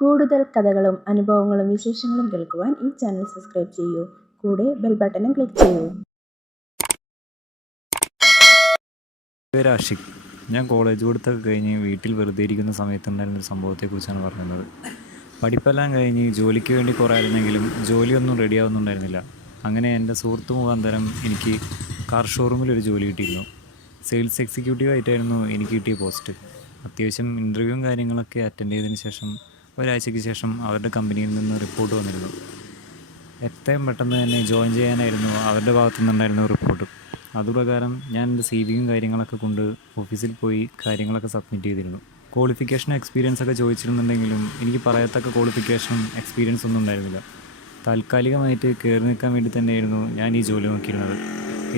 കൂടുതൽ കഥകളും അനുഭവങ്ങളും വിശേഷങ്ങളും കേൾക്കുവാൻ ഈ ചാനൽ സബ്സ്ക്രൈബ് ചെയ്യൂ. കൂടെ ബെൽ ബട്ടണും ക്ലിക്ക് ചെയ്യൂ. പേര് ആഷിഖ്. ഞാൻ കോളേജ് പഠിത്തമൊക്കെ കഴിഞ്ഞ് വീട്ടിൽ വെറുതെ ഇരിക്കുന്ന സമയത്തുണ്ടായിരുന്നൊരു സംഭവത്തെക്കുറിച്ചാണ് പറയുന്നത്. പഠിപ്പെല്ലാം കഴിഞ്ഞ് ജോലിക്ക് വേണ്ടി കുറേ ആയിരുന്നെങ്കിലും ജോലിയൊന്നും റെഡിയാവുന്നുണ്ടായിരുന്നില്ല. അങ്ങനെ എൻ്റെ സുഹൃത്ത് മുഖാന്തരം എനിക്ക് കാർ ഷോറൂമിലൊരു ജോലി കിട്ടിയിരുന്നു. സെയിൽസ് എക്സിക്യൂട്ടീവ് ആയിട്ടായിരുന്നു എനിക്ക് കിട്ടിയ പോസ്റ്റ്. അത്യാവശ്യം ഇൻ്റർവ്യൂവും കാര്യങ്ങളൊക്കെ അറ്റൻഡ് ചെയ്തതിന് ശേഷം ഒരാഴ്ചയ്ക്ക് ശേഷം അവരുടെ കമ്പനിയിൽ നിന്ന് റിപ്പോർട്ട് വന്നിരുന്നു. എത്രയും പെട്ടെന്ന് തന്നെ ജോയിൻ ചെയ്യാനായിരുന്നു അവരുടെ ഭാഗത്തു നിന്നുണ്ടായിരുന്ന റിപ്പോർട്ട്. അതുപ്രകാരം ഞാൻ എൻ്റെ സി വിയും കാര്യങ്ങളൊക്കെ കൊണ്ട് ഓഫീസിൽ പോയി കാര്യങ്ങളൊക്കെ സബ്മിറ്റ് ചെയ്തിരുന്നു. ക്വാളിഫിക്കേഷൻ എക്സ്പീരിയൻസ് ഒക്കെ ചോദിച്ചിരുന്നുണ്ടെങ്കിലും എനിക്ക് പറയത്തക്ക ക്വാളിഫിക്കേഷനും എക്സ്പീരിയൻസ് ഒന്നും ഉണ്ടായിരുന്നില്ല. താൽക്കാലികമായിട്ട് കയറി നിൽക്കാൻ വേണ്ടി തന്നെയായിരുന്നു ഞാൻ ഈ ജോലി നോക്കിയിരുന്നത്.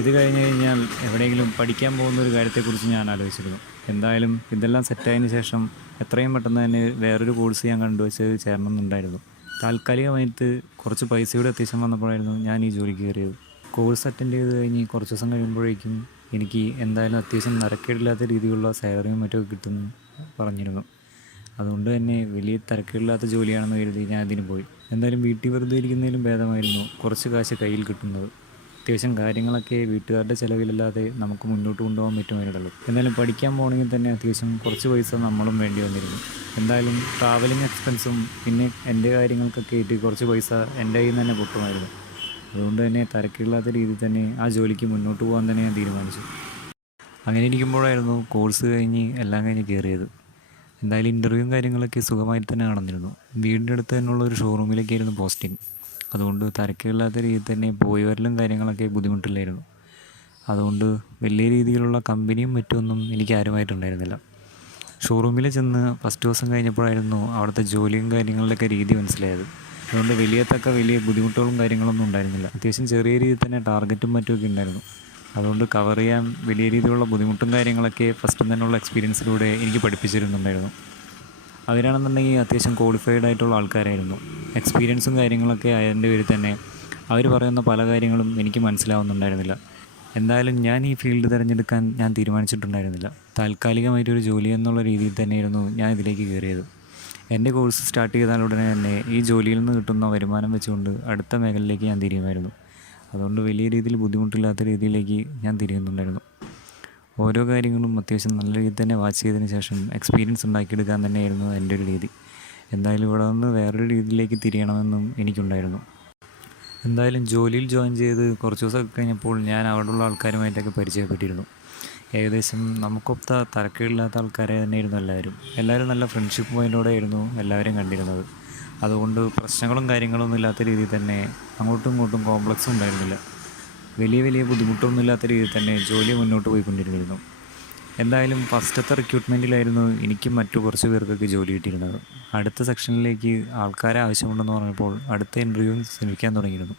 ഇത് കഴിഞ്ഞ് കഴിഞ്ഞാൽ എവിടെയെങ്കിലും പഠിക്കാൻ പോകുന്ന ഒരു കാര്യത്തെക്കുറിച്ച് ഞാൻ ആലോചിച്ചിരുന്നു. എന്തായാലും ഇതെല്ലാം സെറ്റായതിനു ശേഷം എത്രയും പെട്ടെന്ന് തന്നെ വേറൊരു കോഴ്സ് ഞാൻ കണ്ടുവച്ച് ചേരണമെന്നുണ്ടായിരുന്നു. താൽക്കാലികമായിട്ട് കുറച്ച് പൈസയുടെ അത്യാവശ്യം വന്നപ്പോഴായിരുന്നു ഞാൻ ഈ ജോലിക്ക് കയറിയത്. കോഴ്സ് അറ്റൻഡ് ചെയ്ത് കഴിഞ്ഞ് കുറച്ച് ദിവസം കഴിയുമ്പോഴേക്കും എനിക്ക് എന്തായാലും അത്യാവശ്യം നരക്കേടില്ലാത്ത രീതിയിലുള്ള സാലറിയും മറ്റൊക്കെ കിട്ടുമെന്ന് പറഞ്ഞിരുന്നു. അതുകൊണ്ട് തന്നെ വലിയ തിരക്കില്ലാത്ത ജോലിയാണെന്ന് കരുതി ഞാൻ അതിന് പോയി. എന്തായാലും വീട്ടിൽ വെറുതെ ഇരിക്കുന്നതിലും ഭേദമായിരുന്നു കുറച്ച് കാശ് കയ്യിൽ കിട്ടുന്നത്. അത്യാവശ്യം കാര്യങ്ങളൊക്കെ വീട്ടുകാരുടെ ചിലവിലല്ലാതെ നമുക്ക് മുന്നോട്ട് കൊണ്ടുപോകാൻ പറ്റുമായിരുന്നല്ലോ. എന്തായാലും പഠിക്കാൻ പോകണമെങ്കിൽ തന്നെ അത്യാവശ്യം കുറച്ച് പൈസ നമ്മളും വേണ്ടി വന്നിരുന്നു. എന്തായാലും ട്രാവലിംഗ് എക്സ്പെൻസും പിന്നെ എൻ്റെ കാര്യങ്ങൾക്കൊക്കെ ആയിട്ട് കുറച്ച് പൈസ എൻ്റെ കയ്യിൽ നിന്ന് തന്നെ പൊട്ടുമായിരുന്നു. അതുകൊണ്ട് തന്നെ തിരക്കില്ലാത്ത രീതിയിൽ തന്നെ ആ ജോലിക്ക് മുന്നോട്ട് പോകാൻ തന്നെ ഞാൻ തീരുമാനിച്ചു. അങ്ങനെ ഇരിക്കുമ്പോഴായിരുന്നു കോഴ്സ് കഴിഞ്ഞ് എല്ലാം കഴിഞ്ഞ് കയറിയത്. എന്തായാലും ഇൻ്റർവ്യൂവും കാര്യങ്ങളൊക്കെ സുഖമായിട്ട് തന്നെ നടന്നിരുന്നു. വീടിൻ്റെ അടുത്ത് തന്നെയുള്ള ഒരു ഷോറൂമിലേക്കായിരുന്നു പോസ്റ്റിംഗ്. അതുകൊണ്ട് തിരക്കില്ലാത്ത രീതിയിൽ തന്നെ പോയി വരലും കാര്യങ്ങളൊക്കെ ബുദ്ധിമുട്ടില്ലായിരുന്നു. അതുകൊണ്ട് വലിയ രീതിയിലുള്ള കമ്പനിയും മറ്റൊന്നും എനിക്ക് ആരുമായിട്ടുണ്ടായിരുന്നില്ല. ഷോറൂമിൽ ചെന്ന് ഫസ്റ്റ് ദിവസം കഴിഞ്ഞപ്പോഴായിരുന്നു അവിടുത്തെ ജോലിയും കാര്യങ്ങളിലൊക്കെ രീതി മനസ്സിലായത്. അതുകൊണ്ട് വലിയ ബുദ്ധിമുട്ടുകളും കാര്യങ്ങളൊന്നും ഉണ്ടായിരുന്നില്ല. അത്യാവശ്യം ചെറിയ രീതിയിൽ തന്നെ ടാർഗറ്റും മറ്റുമൊക്കെ ഉണ്ടായിരുന്നു. അതുകൊണ്ട് കവർ ചെയ്യാൻ വലിയ രീതിയിലുള്ള ബുദ്ധിമുട്ടും കാര്യങ്ങളൊക്കെ ഫസ്റ്റ് തന്നെയുള്ള എക്സ്പീരിയൻസിലൂടെ എനിക്ക് പഠിപ്പിച്ചിരുന്നുണ്ടായിരുന്നു. അവരാണെന്നുണ്ടെങ്കിൽ അത്യാവശ്യം ക്വാളിഫൈഡ് ആയിട്ടുള്ള ആൾക്കാരായിരുന്നു. എക്സ്പീരിയൻസും കാര്യങ്ങളൊക്കെ ആയതിൻ്റെ പേരിൽ തന്നെ അവർ പറയുന്ന പല കാര്യങ്ങളും എനിക്ക് മനസ്സിലാവുന്നുണ്ടായിരുന്നില്ല. എന്തായാലും ഞാൻ ഈ ഫീൽഡ് തിരഞ്ഞെടുക്കാൻ ഞാൻ തീരുമാനിച്ചിട്ടുണ്ടായിരുന്നില്ല. താൽക്കാലികമായിട്ടൊരു ജോലി എന്നുള്ള രീതിയിൽ തന്നെയായിരുന്നു ഞാൻ ഇതിലേക്ക് കയറിയത്. എൻ്റെ കോഴ്സ് സ്റ്റാർട്ട് ചെയ്താലുടനെ തന്നെ ഈ ജോലിയിൽ നിന്ന് കിട്ടുന്ന വരുമാനം വെച്ചുകൊണ്ട് അടുത്ത മേഖലയിലേക്ക് ഞാൻ തിരിയുമായിരുന്നു. അതുകൊണ്ട് വലിയ രീതിയിൽ ബുദ്ധിമുട്ടില്ലാത്ത രീതിയിലേക്ക് ഞാൻ തിരിയുന്നുണ്ടായിരുന്നു. ഓരോ കാര്യങ്ങളും അത്യാവശ്യം നല്ല രീതിയിൽ തന്നെ വാച്ച് ചെയ്തതിന് ശേഷം എക്സ്പീരിയൻസ് ഉണ്ടാക്കിയെടുക്കാൻ തന്നെയായിരുന്നു എൻ്റെ ഒരു രീതി. എന്തായാലും ഇവിടെ നിന്ന് വേറൊരു രീതിയിലേക്ക് തിരിയണമെന്നും എനിക്കുണ്ടായിരുന്നു. എന്തായാലും ജോലിയിൽ ജോയിൻ ചെയ്ത് കുറച്ച് ദിവസമൊക്കെ കഴിഞ്ഞപ്പോൾ ഞാൻ അവിടെയുള്ള ആൾക്കാരുമായിട്ടൊക്കെ പരിചയപ്പെട്ടിരുന്നു. ഏകദേശം നമുക്കൊത്ത തരക്കേടില്ലാത്ത ആൾക്കാരെ തന്നെയായിരുന്നു എല്ലാവരും നല്ല ഫ്രണ്ട്ഷിപ്പ് മൈൻഡോടെ ആയിരുന്നു എല്ലാവരെയും കണ്ടിരുന്നത്. അതുകൊണ്ട് പ്രശ്നങ്ങളും കാര്യങ്ങളൊന്നും ഇല്ലാത്ത രീതിയിൽ തന്നെ അങ്ങോട്ടും ഇങ്ങോട്ടും കോംപ്ലക്സും ഉണ്ടായിരുന്നില്ല. വലിയ ബുദ്ധിമുട്ടൊന്നും ഇല്ലാത്ത രീതിയിൽ തന്നെ ജോലി മുന്നോട്ട് പോയിക്കൊണ്ടിരുന്നു. എന്തായാലും ഫസ്റ്റത്തെ റിക്രൂട്ട്മെൻറ്റിലായിരുന്നു എനിക്കും മറ്റു കുറച്ച് പേർക്കൊക്കെ ജോലി കിട്ടിയിരുന്നത്. അടുത്ത സെക്ഷനിലേക്ക് ആൾക്കാരെ ആവശ്യമുണ്ടെന്ന് പറഞ്ഞപ്പോൾ അടുത്ത ഇൻ്റർവ്യൂവും ശ്രമിക്കാൻ തുടങ്ങിയിരുന്നു.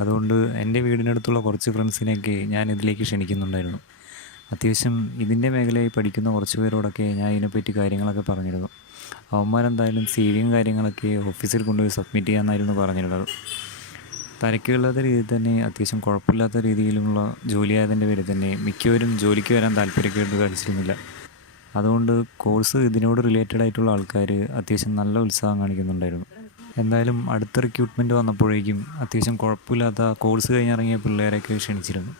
അതുകൊണ്ട് എൻ്റെ വീടിനടുത്തുള്ള കുറച്ച് ഫ്രണ്ട്സിനെയൊക്കെ ഞാൻ ഇതിലേക്ക് ക്ഷണിക്കുന്നുണ്ടായിരുന്നു. അത്യാവശ്യം ഇതിൻ്റെ മേഖലയായി പഠിക്കുന്ന കുറച്ച് പേരോടൊക്കെ ഞാൻ ഇതിനെപ്പറ്റി കാര്യങ്ങളൊക്കെ പറഞ്ഞിരുന്നു. അവന്മാരെന്തായാലും സി വിയും കാര്യങ്ങളൊക്കെ ഓഫീസിൽ കൊണ്ടുപോയി സബ്മിറ്റ് ചെയ്യാമെന്നായിരുന്നു പറഞ്ഞിരുന്നത്. തിരക്കുകളില്ലാത്ത രീതിയിൽ തന്നെ അത്യാവശ്യം കുഴപ്പമില്ലാത്ത രീതിയിലുള്ള ജോലിയായതിൻ്റെ പേരിൽ തന്നെ മിക്കവരും ജോലിക്ക് വരാൻ താല്പര്യമൊക്കെ കാണിച്ചിരുന്നില്ല. അതുകൊണ്ട് കോഴ്സ് ഇതിനോട് റിലേറ്റഡ് ആയിട്ടുള്ള ആൾക്കാർ അത്യാവശ്യം നല്ല ഉത്സാഹം കാണിക്കുന്നുണ്ടായിരുന്നു. എന്തായാലും അടുത്ത റിക്രൂട്ട്മെൻറ്റ് വന്നപ്പോഴേക്കും അത്യാവശ്യം കുഴപ്പമില്ലാത്ത കോഴ്സ് കഴിഞ്ഞിറങ്ങിയ പിള്ളേരെയൊക്കെ ക്ഷണിച്ചിരുന്നു.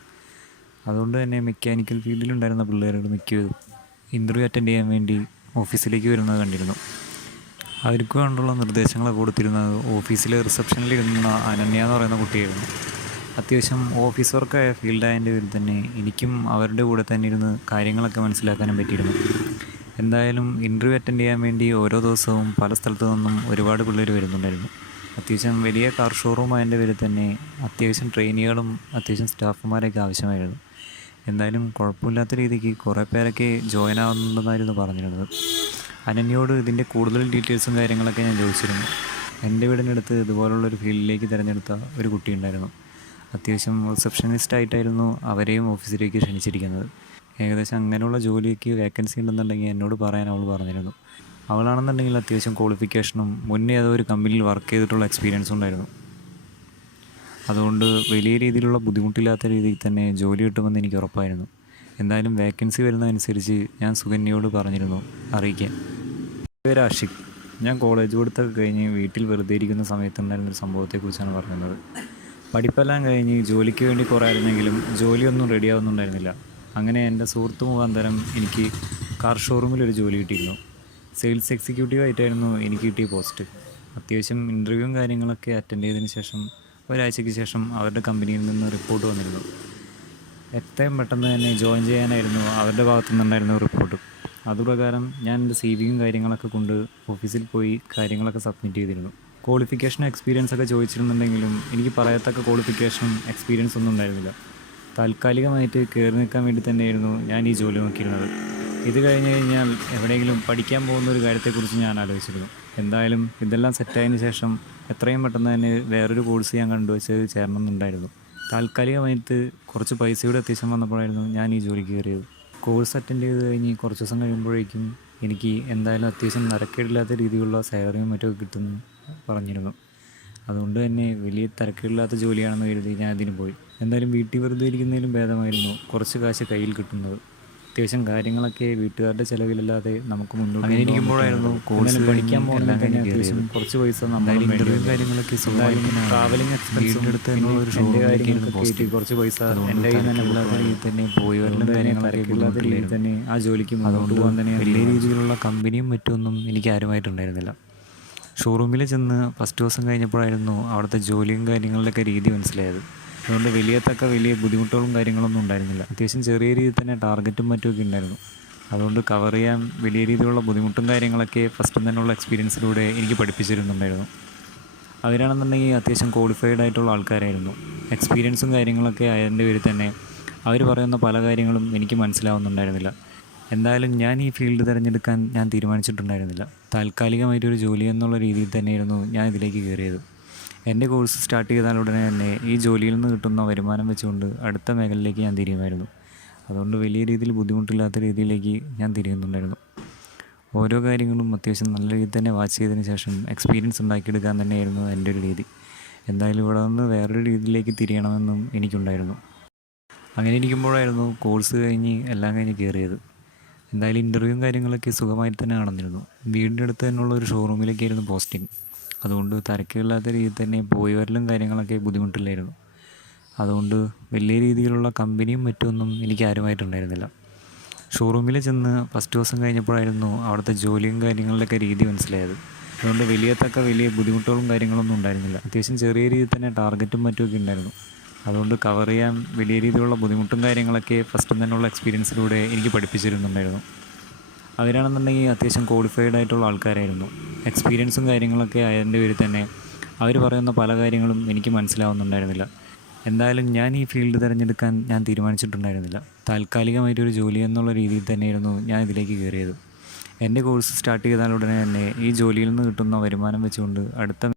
അതുകൊണ്ട് തന്നെ മെക്കാനിക്കൽ ഫീൽഡിലുണ്ടായിരുന്ന പിള്ളേരോട് മിക്കവരും ഇൻ്റർവ്യൂ അറ്റൻഡ് ചെയ്യാൻ വേണ്ടി ഓഫീസിലേക്ക് വരുന്നത് കണ്ടിരുന്നു. അവർക്ക് വേണ്ടുള്ള നിർദ്ദേശങ്ങളൊക്കെ കൊടുത്തിരുന്നത് ഓഫീസിലെ റിസപ്ഷനിലിരുന്ന അനന്യ എന്ന് പറയുന്ന കുട്ടിയായിരുന്നു. അത്യാവശ്യം ഓഫീസ് വർക്കായ ഫീൽഡായതിൻ്റെ പേരിൽ തന്നെ എനിക്കും അവരുടെ കൂടെ തന്നെ ഇരുന്ന് കാര്യങ്ങളൊക്കെ മനസ്സിലാക്കാനും പറ്റിയിരുന്നു. എന്തായാലും ഇൻ്റർവ്യൂ അറ്റൻഡ് ചെയ്യാൻ വേണ്ടി ഓരോ ദിവസവും പല സ്ഥലത്തു നിന്നും ഒരുപാട് പിള്ളേർ വരുന്നുണ്ടായിരുന്നു. അത്യാവശ്യം വലിയ കാർ ഷോറൂം ആയതിൻ്റെ പേരിൽ തന്നെ അത്യാവശ്യം ട്രെയിനികളും അത്യാവശ്യം സ്റ്റാഫുമാരൊക്കെ ആവശ്യമായിരുന്നു. എന്തായാലും കുഴപ്പമില്ലാത്ത രീതിക്ക് കുറേ പേരൊക്കെ ജോയിൻ ആവുന്നുണ്ടെന്നായിരുന്നു പറഞ്ഞിരുന്നത്. അനന്യയോട് ഇതിൻ്റെ കൂടുതൽ ഡീറ്റെയിൽസും കാര്യങ്ങളൊക്കെ ഞാൻ ചോദിച്ചിരുന്നു. എൻ്റെ വീടിനടുത്ത് ഇതുപോലുള്ളൊരു ഫീൽഡിലേക്ക് തിരഞ്ഞെടുത്ത ഒരു കുട്ടി ഉണ്ടായിരുന്നു. അത്യാവശ്യം റിസപ്ഷനിസ്റ്റ് ആയിട്ടായിരുന്നു അവരെയും ഓഫീസിലേക്ക് ക്ഷണിച്ചിരിക്കുന്നത്. ഏകദേശം അങ്ങനെയുള്ള ജോലിക്ക് വേക്കൻസി ഉണ്ടെന്നുണ്ടെങ്കിൽ എന്നോട് പറയാൻ അവൾ പറഞ്ഞിരുന്നു. അവളാണെന്നുണ്ടെങ്കിൽ അത്യാവശ്യം ക്വാളിഫിക്കേഷനും മുന്നേ ഏതോ ഒരു കമ്പനിയിൽ വർക്ക് ചെയ്തിട്ടുള്ള എക്സ്പീരിയൻസും ഉണ്ടായിരുന്നു. അതുകൊണ്ട് വലിയ രീതിയിലുള്ള ബുദ്ധിമുട്ടില്ലാത്ത രീതിയിൽ തന്നെ ജോലി കിട്ടുമെന്ന് എനിക്ക് ഉറപ്പായിരുന്നു. എന്തായാലും വേക്കൻസി വരുന്നതനുസരിച്ച് ഞാൻ സുകന്യയോട് പറഞ്ഞിരുന്നു അറിയിക്കാൻ. പേര് ആഷിഖ്. ഞാൻ കോളേജ് പഠിത്തമൊക്കെ കഴിഞ്ഞ് വീട്ടിൽ വെറുതെ ഇരിക്കുന്ന സമയത്തുണ്ടായിരുന്നൊരു സംഭവത്തെക്കുറിച്ചാണ് പറയുന്നത്. പഠിപ്പെല്ലാം കഴിഞ്ഞ് ജോലിക്ക് വേണ്ടി കുറേ ആയിരുന്നെങ്കിലും ജോലിയൊന്നും റെഡിയാവുന്നുണ്ടായിരുന്നില്ല. അങ്ങനെ എൻ്റെ സുഹൃത്ത് മുഖാന്തരം എനിക്ക് കാർ ഷോറൂമിലൊരു ജോലി കിട്ടിയിരുന്നു. സെയിൽസ് എക്സിക്യൂട്ടീവ് ആയിട്ടായിരുന്നു എനിക്ക് കിട്ടിയ പോസ്റ്റ്. അത്യാവശ്യം ഇൻ്റർവ്യൂവും കാര്യങ്ങളൊക്കെ അറ്റൻഡ് ചെയ്തതിന് ശേഷം ഒരാഴ്ചയ്ക്ക് ശേഷം അവരുടെ കമ്പനിയിൽ നിന്ന് റിപ്പോർട്ട് വന്നിരുന്നു. എത്രയും പെട്ടെന്ന് തന്നെ ജോയിൻ ചെയ്യാനായിരുന്നു അവരുടെ ഭാഗത്തു നിന്നുണ്ടായിരുന്ന റിപ്പോർട്ട്. അതുപ്രകാരം ഞാൻ എൻ്റെ സി വിയും കാര്യങ്ങളൊക്കെ കൊണ്ട് ഓഫീസിൽ പോയി കാര്യങ്ങളൊക്കെ സബ്മിറ്റ് ചെയ്തിരുന്നു. ക്വാളിഫിക്കേഷനും എക്സ്പീരിയൻസ് ഒക്കെ ചോദിച്ചിരുന്നുണ്ടെങ്കിലും എനിക്ക് പറയത്തക്ക ക്വാളിഫിക്കേഷനും എക്സ്പീരിയൻസ് ഒന്നും ഉണ്ടായിരുന്നില്ല. താൽക്കാലികമായിട്ട് കയറി നിൽക്കാൻ വേണ്ടി തന്നെയായിരുന്നു ഞാൻ ഈ ജോലി നോക്കിയിരുന്നത്. ഇത് കഴിഞ്ഞ് കഴിഞ്ഞാൽ എവിടെയെങ്കിലും പഠിക്കാൻ പോകുന്ന ഒരു കാര്യത്തെക്കുറിച്ച് ഞാൻ ആലോചിച്ചിരുന്നു. എന്തായാലും ഇതെല്ലാം സെറ്റായതിന് ശേഷം എത്രയും പെട്ടെന്ന് തന്നെ വേറൊരു കോഴ്സ് ഞാൻ കണ്ടുവച്ച് ചേരണമെന്നുണ്ടായിരുന്നു. താൽക്കാലികമായിട്ട് കുറച്ച് പൈസയുടെ അത്യാവശ്യം വന്നപ്പോഴായിരുന്നു ഞാൻ ഈ ജോലിക്ക് കയറിയത്. കോഴ്സ് അറ്റൻഡ് ചെയ്ത് കഴിഞ്ഞ് കുറച്ച് ദിവസം കഴിയുമ്പോഴേക്കും എനിക്ക് എന്തായാലും അത്യാവശ്യം തരക്കേടില്ലാത്ത രീതിയിലുള്ള സാലറിയും മറ്റൊക്കെ കിട്ടുമെന്ന് പറഞ്ഞിരുന്നു. അതുകൊണ്ട് തന്നെ വലിയ തരക്കേടില്ലാത്ത ജോലിയാണെന്ന് കരുതി ഞാൻ അതിന് പോയി. എന്തായാലും വീട്ടിൽ വെറുതെ ഇരിക്കുന്നതിലും ഭേദമായിരുന്നു കുറച്ച് കാശ് കയ്യിൽ കിട്ടുന്നത്. അത്യാവശ്യം കാര്യങ്ങളൊക്കെ വീട്ടുകാരുടെ ചിലവിലല്ലാതെ നമുക്ക് മുന്നോട്ട് അങ്ങനെ ഇരിക്കുമ്പോഴായിരുന്നു കോഴ്സ് പഠിക്കാൻ പോകുന്നത് തന്നെ അത്യാവശ്യം കുറച്ച് പൈസ നമ്മൾ കാര്യങ്ങളൊക്കെ ട്രാവലിംഗ് എക്സ്പെൻസും എൻ്റെ കാര്യങ്ങളൊക്കെ കുറച്ച് പൈസ എൻ്റെ കയ്യിൽ തന്നെ പോയി വരുന്ന കാര്യങ്ങളൊക്കെ രീതിയിൽ തന്നെ ആ ജോലിക്ക് മുന്നോട്ട് പോകാൻ തന്നെ വലിയ രീതിയിലുള്ള കമ്പനിയും മറ്റൊന്നും എനിക്ക് ആരുമായിട്ടുണ്ടായിരുന്നില്ല. ഷോറൂമിൽ ചെന്ന് ഫസ്റ്റ് ദിവസം കഴിഞ്ഞപ്പോഴായിരുന്നു അവിടുത്തെ ജോലിയും കാര്യങ്ങളിലൊക്കെ രീതി മനസ്സിലായത്. അതുകൊണ്ട് വലിയ ബുദ്ധിമുട്ടുകളും കാര്യങ്ങളൊന്നും ഉണ്ടായിരുന്നില്ല. അത്യാവശ്യം ചെറിയ രീതിയിൽ തന്നെ ടാർഗറ്റും മറ്റുമൊക്കെ ഉണ്ടായിരുന്നു. അതുകൊണ്ട് കവർ ചെയ്യാൻ വലിയ രീതിയിലുള്ള ബുദ്ധിമുട്ടും കാര്യങ്ങളൊക്കെ ഫസ്റ്റ് തന്നെയുള്ള എക്സ്പീരിയൻസിലൂടെ എനിക്ക് പഠിപ്പിച്ചിരുന്നുണ്ടായിരുന്നു. അവരാണെന്നുണ്ടെങ്കിൽ അത്യാവശ്യം ക്വാളിഫൈഡ് ആയിട്ടുള്ള ആൾക്കാരായിരുന്നു. എക്സ്പീരിയൻസും കാര്യങ്ങളൊക്കെ ആയതിൻ്റെ പേരിൽ തന്നെ അവർ പറയുന്ന പല കാര്യങ്ങളും എനിക്ക് മനസ്സിലാവുന്നുണ്ടായിരുന്നില്ല. എന്തായാലും ഞാൻ ഈ ഫീൽഡ് തിരഞ്ഞെടുക്കാൻ ഞാൻ തീരുമാനിച്ചിട്ടുണ്ടായിരുന്നില്ല. താൽക്കാലികമായിട്ടൊരു ജോലി എന്നുള്ള രീതിയിൽ തന്നെയായിരുന്നു ഞാൻ ഇതിലേക്ക് കയറിയത്. എൻ്റെ കോഴ്സ് സ്റ്റാർട്ട് ചെയ്താൽ ഉടനെ തന്നെ ഈ ജോലിയിൽ നിന്ന് കിട്ടുന്ന വരുമാനം വെച്ചുകൊണ്ട് അടുത്ത മേഖലയിലേക്ക് ഞാൻ തിരിയുമായിരുന്നു. അതുകൊണ്ട് വലിയ രീതിയിൽ ബുദ്ധിമുട്ടില്ലാത്ത രീതിയിലേക്ക് ഞാൻ തിരിയുന്നുണ്ടായിരുന്നു. ഓരോ കാര്യങ്ങളും അത്യാവശ്യം നല്ല രീതിയിൽ തന്നെ വാച്ച് ചെയ്തതിന് ശേഷം എക്സ്പീരിയൻസ് ഉണ്ടാക്കിയെടുക്കാൻ തന്നെയായിരുന്നു എൻ്റെ ഒരു രീതി. എന്തായാലും ഇവിടെ നിന്ന് വേറൊരു രീതിയിലേക്ക് തിരിയണമെന്നും എനിക്കുണ്ടായിരുന്നു. അങ്ങനെ ഇരിക്കുമ്പോഴായിരുന്നു കോഴ്സ് കഴിഞ്ഞ് എല്ലാം കഴിഞ്ഞ് കയറിയത്. എന്തായാലും ഇൻ്റർവ്യൂവും കാര്യങ്ങളൊക്കെ സുഖമായിട്ട് തന്നെ നടന്നിരുന്നു. വീടിൻ്റെ അടുത്ത് തന്നെയുള്ള ഒരു ഷോറൂമിലേക്കായിരുന്നു പോസ്റ്റിംഗ്. അതുകൊണ്ട് തിരക്കില്ലാത്ത രീതിയിൽ തന്നെ പോയി വരലും കാര്യങ്ങളൊക്കെ ബുദ്ധിമുട്ടില്ലായിരുന്നു. അതുകൊണ്ട് വലിയ രീതിയിലുള്ള കമ്പനിയും മറ്റൊന്നും എനിക്ക് ആരുമായിട്ടുണ്ടായിരുന്നില്ല. ഷോറൂമിൽ ചെന്ന് ഫസ്റ്റ് ദിവസം കഴിഞ്ഞപ്പോഴായിരുന്നു അവിടുത്തെ ജോലിയും കാര്യങ്ങളിലൊക്കെ രീതി മനസ്സിലായത്. അതുകൊണ്ട് വലിയ ബുദ്ധിമുട്ടുകളും കാര്യങ്ങളൊന്നും ഉണ്ടായിരുന്നില്ല. അത്യാവശ്യം ചെറിയ രീതിയിൽ തന്നെ ടാർഗറ്റും മറ്റുമൊക്കെ ഉണ്ടായിരുന്നു. അതുകൊണ്ട് കവർ ചെയ്യാൻ വലിയ രീതിയിലുള്ള ബുദ്ധിമുട്ടും കാര്യങ്ങളൊക്കെ ഫസ്റ്റ് തന്നെയുള്ള എക്സ്പീരിയൻസിലൂടെ എനിക്ക് പഠിപ്പിച്ചിരുന്നുണ്ടായിരുന്നു. അവരാണെന്നുണ്ടെങ്കിൽ അത്യാവശ്യം ക്വാളിഫൈഡ് ആയിട്ടുള്ള ആൾക്കാരായിരുന്നു. എക്സ്പീരിയൻസും കാര്യങ്ങളൊക്കെ ആയതിൻ്റെ പേരിൽ തന്നെ അവർ പറയുന്ന പല കാര്യങ്ങളും എനിക്ക് മനസ്സിലാവുന്നുണ്ടായിരുന്നില്ല. എന്തായാലും ഞാൻ ഈ ഫീൽഡ് തിരഞ്ഞെടുക്കാൻ ഞാൻ തീരുമാനിച്ചിട്ടുണ്ടായിരുന്നില്ല. താൽക്കാലികമായിട്ടൊരു ജോലി എന്നുള്ള രീതിയിൽ തന്നെയായിരുന്നു ഞാൻ ഇതിലേക്ക് കയറിയത്. എൻ്റെ കോഴ്സ് സ്റ്റാർട്ട് ചെയ്താൽ ഉടനെ തന്നെ ഈ ജോലിയിൽ നിന്ന് കിട്ടുന്ന വരുമാനം വെച്ചുകൊണ്ട് അടുത്ത